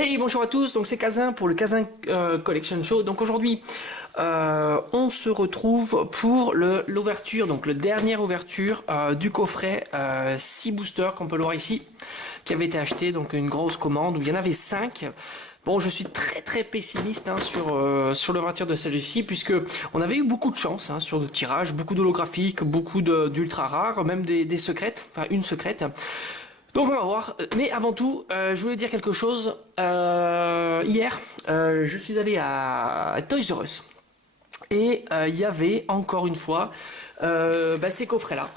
Hey, bonjour à tous, donc c'est Kazin pour le Kazin Collection Show. Donc aujourd'hui, on se retrouve pour l'ouverture, donc le dernière ouverture du coffret 6 boosters qu'on peut le voir ici, qui avait été acheté, donc une grosse commande où il y en avait 5. Bon, je suis très pessimiste sur l'ouverture de celui-ci, puisque on avait eu beaucoup de chance sur le tirage, beaucoup d'holographiques, beaucoup d'ultra rares, même des secrètes, enfin une secrète. Donc on va voir, mais avant tout, je voulais dire quelque chose. Hier, je suis allé à Toys R Us et il y avait encore une fois ces coffrets-là.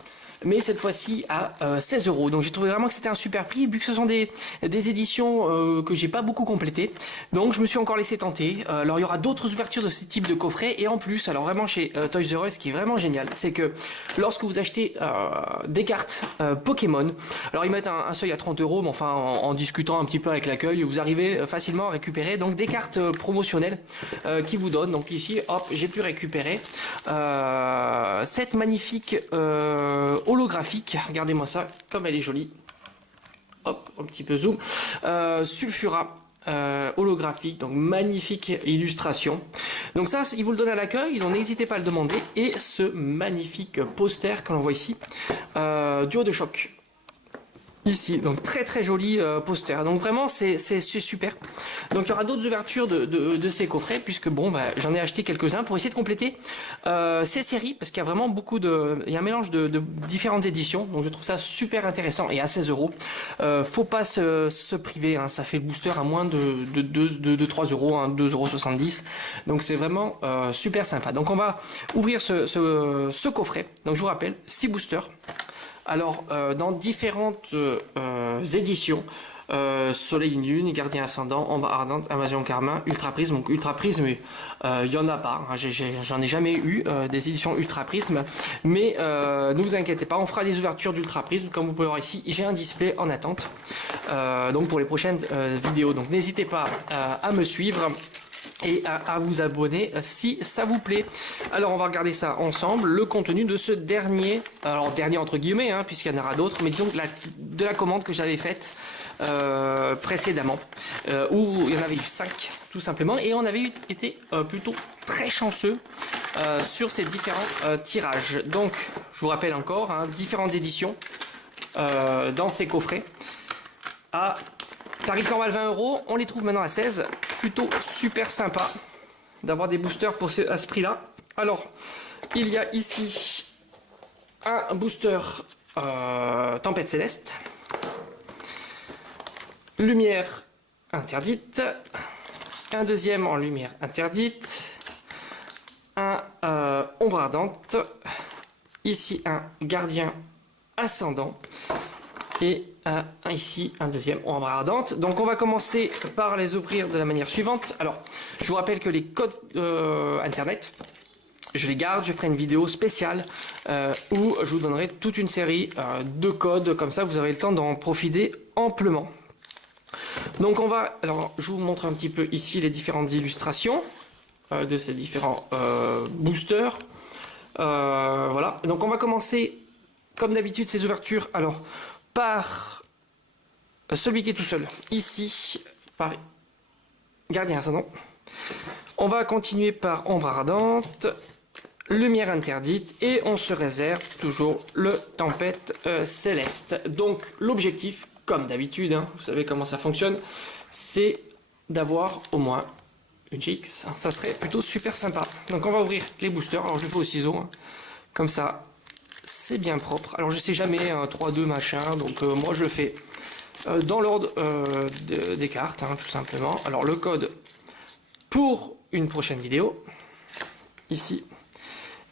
Mais cette fois-ci à 16 €. Donc j'ai trouvé vraiment que c'était un super prix, vu que ce sont des éditions que j'ai pas beaucoup complétées. Donc je me suis encore laissé tenter. Alors il y aura d'autres ouvertures de ce type de coffret. Et en plus, alors vraiment chez Toys R Us, ce qui est vraiment génial, c'est que lorsque vous achetez des cartes Pokémon, alors ils mettent un seuil à 30 €, mais enfin en discutant un petit peu avec l'accueil, vous arrivez facilement à récupérer donc des cartes promotionnelles qui vous donnent. Donc ici, hop, j'ai pu récupérer cette magnifique holographique, regardez-moi ça, comme elle est jolie. Hop, un petit peu zoom. Sulfura holographique, donc magnifique illustration. Donc ça, ils vous le donnent à l'accueil, donc n'hésitez pas à le demander. Et ce magnifique poster que l'on voit ici, duo de choc. Ici, donc très joli poster. Donc vraiment c'est super. Donc il y aura d'autres ouvertures de ces coffrets, puisque bon j'en ai acheté quelques-uns pour essayer de compléter ces séries, parce qu'il y a vraiment il y a un mélange de différentes éditions. Donc je trouve ça super intéressant, et à 16 €. Faut pas se priver, ça fait le booster à moins de 3 €, 2,70 €. Donc c'est vraiment super sympa. Donc on va ouvrir ce coffret. Donc je vous rappelle, 6 boosters. Alors, dans différentes éditions, Soleil et Lune, Gardien Ascendant, Ombre Ardente, Invasion Karma, Ultra Prisme. Donc Ultra Prisme, il y en a pas. J'en ai jamais eu des éditions Ultra Prisme, mais ne vous inquiétez pas, on fera des ouvertures d'Ultra Prisme. Comme vous pouvez voir ici, j'ai un display en attente. Donc pour les prochaines vidéos. Donc n'hésitez pas à me suivre et à vous abonner si ça vous plaît. Alors on va regarder ça ensemble, le contenu de ce dernier, alors dernier entre guillemets, puisqu'il y en aura d'autres, mais disons de la commande que j'avais faite précédemment, où il y en avait eu 5 tout simplement, et on avait été plutôt très chanceux sur ces différents tirages. Donc je vous rappelle encore, différentes éditions dans ces coffrets à tarif normal 20 €, on les trouve maintenant à 16. Plutôt super sympa d'avoir des boosters à ce prix-là. Alors, il y a ici un booster Tempête Céleste, lumière interdite, un deuxième en lumière interdite, un ombre ardente, ici un gardien ascendant, et ici un deuxième ombre ardente. Donc on va commencer par les ouvrir de la manière suivante. Alors je vous rappelle que les codes internet, je les garde, je ferai une vidéo spéciale où je vous donnerai toute une série de codes, comme ça vous aurez le temps d'en profiter amplement. Donc alors je vous montre un petit peu ici les différentes illustrations de ces différents boosters. Voilà, donc on va commencer comme d'habitude ces ouvertures. Alors par celui qui est tout seul, ici, par Gardien Ascendant. On va continuer par Ombre Ardente, Lumière Interdite, et on se réserve toujours le Tempête Céleste. Donc l'objectif, comme d'habitude, vous savez comment ça fonctionne, c'est d'avoir au moins une GX. Ça serait plutôt super sympa. Donc on va ouvrir les boosters. Alors je le fais au ciseau, comme ça. C'est bien propre. Alors je sais jamais 3-2 machin, donc moi je le fais dans l'ordre des cartes, tout simplement. Alors le code pour une prochaine vidéo, ici.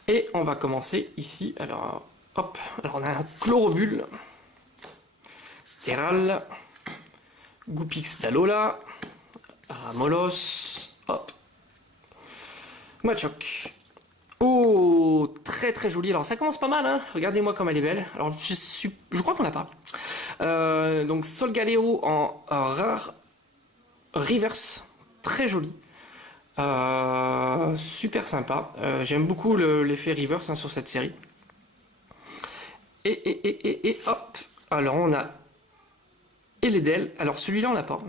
Et on va commencer ici. Alors hop, alors on a un Chlorobule, Terral, Goupix d'Alola, Ramolos, hop, Machoc. Oh, très joli. Alors ça commence pas mal, regardez-moi comme elle est belle. Alors je crois qu'on l'a pas. Donc Solgaleo en rare reverse, très joli. Super sympa. J'aime beaucoup l'effet reverse sur cette série. Et hop. Alors on a Eledel. Alors celui-là on l'a pas.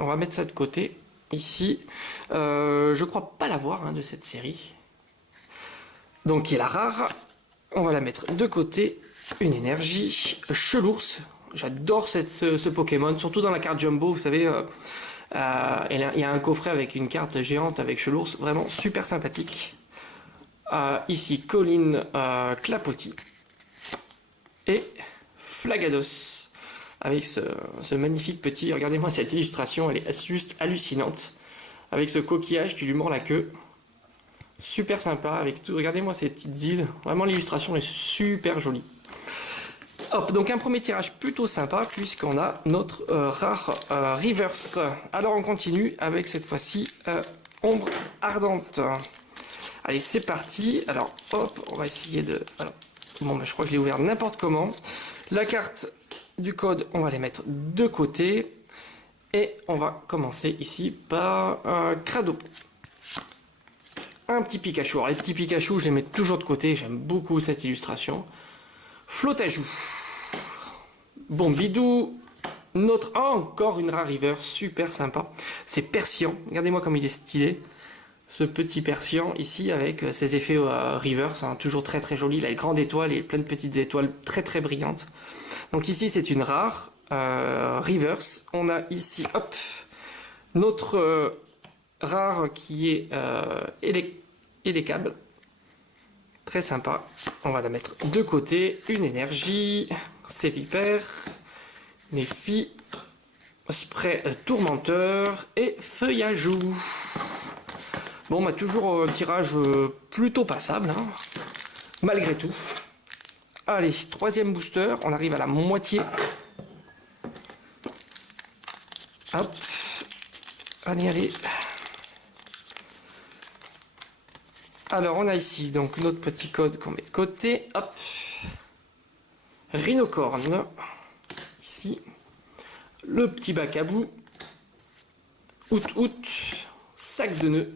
on va mettre ça de côté. Ici, je crois pas l'avoir hein, de cette série. Donc, qui est la rare. On va la mettre de côté. Une énergie. Chelours. J'adore ce Pokémon, surtout dans la carte Jumbo, vous savez. Il y a un coffret avec une carte géante avec Chelours, vraiment super sympathique. Ici, Colline Clapotis. Et Flagados. Avec ce magnifique petit, regardez-moi cette illustration, elle est juste hallucinante. Avec ce coquillage qui lui mord la queue. Super sympa, avec tout, regardez-moi ces petites îles. Vraiment l'illustration est super jolie. Hop, donc un premier tirage plutôt sympa puisqu'on a notre rare reverse. Alors on continue avec cette fois-ci ombre ardente. Allez, c'est parti. Alors hop, on va essayer de... Alors, bon, je crois que je l'ai ouvert n'importe comment. La carte du code, on va les mettre de côté. Et on va commencer ici par Crado. Un petit Pikachu. Alors les petits Pikachu, je les mets toujours de côté. J'aime beaucoup cette illustration. Flottajoux. Bon, Bidou. Notre... Oh, encore une rare river. Super sympa. C'est Persian. Regardez-moi comme il est stylé. Ce petit Persian ici avec ses effets reverse. Hein, toujours très très joli. Il a les grandes étoiles et plein de petites étoiles très très brillantes. Donc ici, c'est une rare. Reverse. On a ici, hop, notre rare qui est Élécable. Très sympa. On va la mettre de côté. Une énergie. C'est Vipère. Néphi. Spray tourmenteur. Et Feuillajoux. Bon, bah, toujours un tirage plutôt passable. Hein, malgré tout. Allez, troisième booster. On arrive à la moitié. Hop. Allez, allez. Alors, on a ici donc notre petit code qu'on met de côté. Hop. Rhinocorne. Ici. Le petit bac à bout. Out. Sac de nœuds.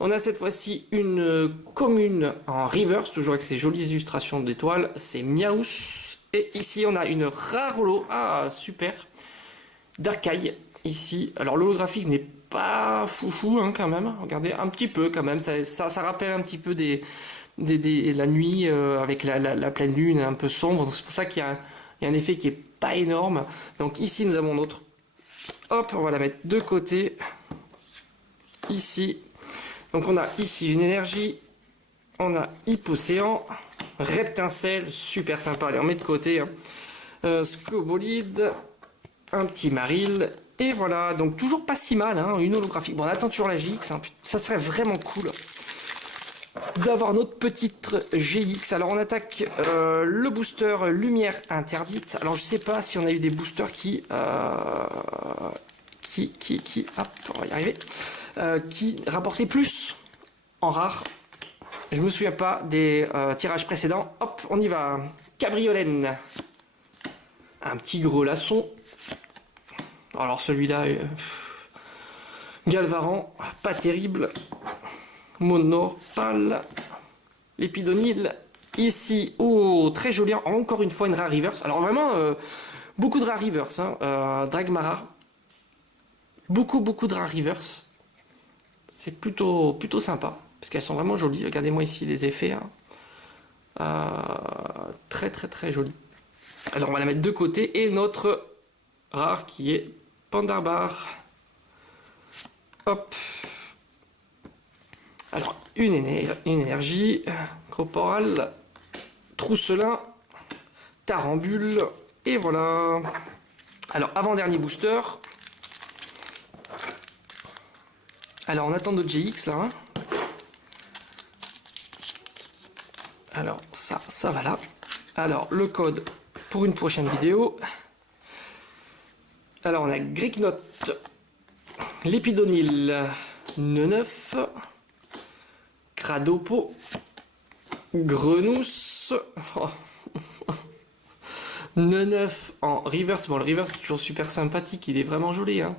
On a cette fois-ci une commune en reverse, toujours avec ces jolies illustrations d'étoiles. C'est Miaus. Et ici, on a une rare holo. Ah, super. Darkrai. Ici, alors l'holographique n'est pas foufou hein, quand même, regardez un petit peu quand même, ça rappelle un petit peu la nuit avec la pleine lune un peu sombre, c'est pour ça qu'il y a un effet qui est pas énorme. Donc ici nous avons notre, hop, on va la mettre de côté, ici, donc on a ici une énergie, on a Hypocéan, Reptincelle, super sympa, allez on met de côté, hein. Scobolide, un petit Maril. Et voilà, donc toujours pas si mal, hein, une holographique. Bon, on attend toujours la GX, hein, ça serait vraiment cool d'avoir notre petite GX. Alors on attaque le booster lumière interdite. Alors je sais pas si on a eu des boosters qui hop, on va y arriver, qui rapportaient plus en rare. Je me souviens pas des tirages précédents. Hop, on y va. Cabriolène. Un petit gros laçon. Alors celui-là, Galvaran, pas terrible. Monorpal, Lépidonil, ici, oh, très joli, encore une fois une rare reverse. Alors vraiment, beaucoup de rare reverse, hein. Dragmara, beaucoup de rare reverse. C'est plutôt sympa, parce qu'elles sont vraiment jolies. Regardez-moi ici les effets, hein. Très joli. Alors on va la mettre de côté, et notre rare qui est Pandarbar. Hop. Alors, une énergie, Corporal, Trousselin, Tarambule, et voilà. Alors, avant-dernier booster. Alors, on attend notre GX là. Hein. Alors, ça va là. Alors, le code pour une prochaine vidéo. Alors, on a Gricknote, Lépidonil, Neneuf, Cradopo, Grenousse, oh. Neneuf en reverse. Bon, le reverse est toujours super sympathique, il est vraiment joli, hein.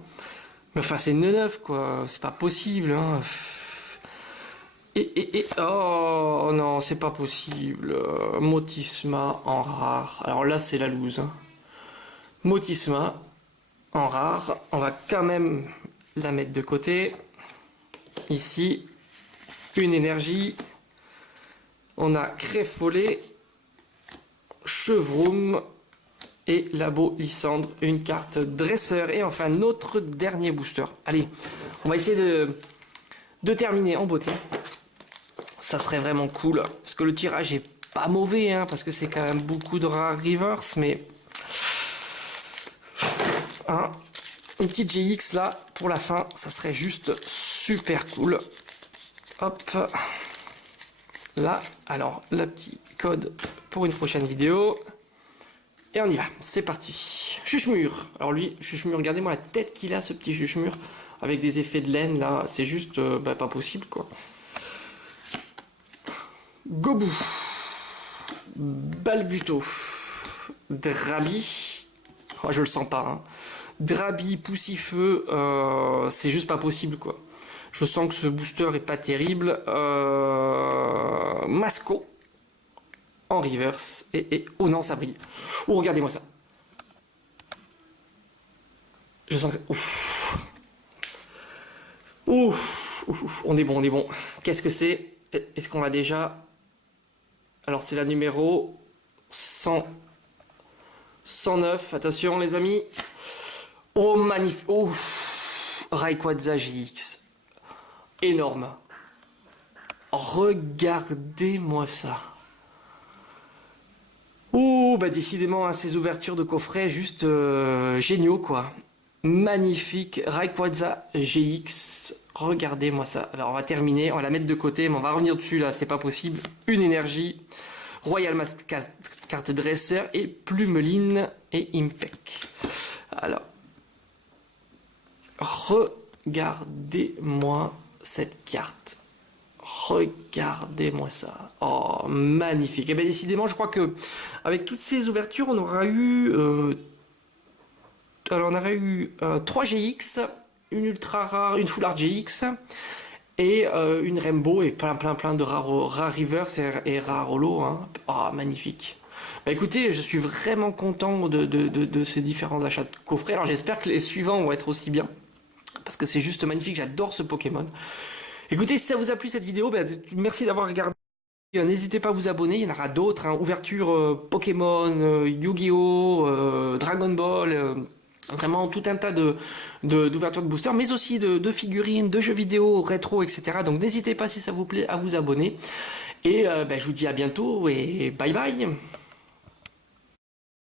Mais enfin, c'est Neneuf, quoi, c'est pas possible, hein. Oh non, c'est pas possible. Motisma en rare. Alors là, c'est la loose, hein. Motisma. en rare. On va quand même la mettre de côté. Ici, une énergie. On a Créfollet, Chevroom et Labo Lysandre, une carte dresseur. Et enfin, notre dernier booster. Allez, on va essayer de terminer en beauté. Ça serait vraiment cool. Parce que le tirage est pas mauvais, hein, parce que c'est quand même beaucoup de rares reverse, mais... Hein, une petite GX là, pour la fin, ça serait juste super cool. Hop. Là, alors, le petit code pour une prochaine vidéo. Et on y va, c'est parti. Chuchemur. Alors lui, Chuchemur, regardez-moi la tête qu'il a, ce petit Chuchemur. Avec des effets de laine, là, c'est juste pas possible, quoi. Gobou. Balbuto. Drabi. Oh, je le sens pas, hein. Drabi, Poussifeu, c'est juste pas possible, quoi. Je sens que ce booster est pas terrible. Masco. En reverse. Et oh non, ça brille. Oh, regardez-moi ça. Je sens que... Ouf. Ouf. Ouf. On est bon, on est bon. Qu'est-ce que c'est? Est-ce qu'on l'a déjà? Alors, c'est la numéro 109. Attention, les amis. Oh, magnifique. Ouf. Rayquaza GX. Énorme. Regardez-moi ça. Oh, bah décidément, hein, ces ouvertures de coffret, juste géniaux, quoi. Magnifique. Rayquaza GX. Regardez-moi ça. Alors, on va terminer. On va la mettre de côté, mais on va revenir dessus, là. C'est pas possible. Une énergie. Royal Mask carte dresseur et Plumeline et Impec. Alors, regardez-moi cette carte. Regardez-moi ça. Oh, magnifique. Et bien décidément, je crois que avec toutes ces ouvertures, on aura eu... alors, on aurait eu 3 GX, une ultra rare, une full art GX, et une Rainbow, et plein de rares reverse et rares holo. Hein. Oh, magnifique. Bah, écoutez, je suis vraiment content de ces différents achats de coffrets. Alors, j'espère que les suivants vont être aussi bien, parce que c'est juste magnifique. J'adore ce Pokémon. Écoutez, si ça vous a plu cette vidéo, ben, merci d'avoir regardé. N'hésitez pas à vous abonner, il y en aura d'autres. Hein. Ouverture Pokémon, Yu-Gi-Oh, Dragon Ball, vraiment tout un tas d'ouvertures de boosters, mais aussi de figurines, de jeux vidéo, rétro, etc. Donc n'hésitez pas si ça vous plaît à vous abonner. Et ben, je vous dis à bientôt et bye bye.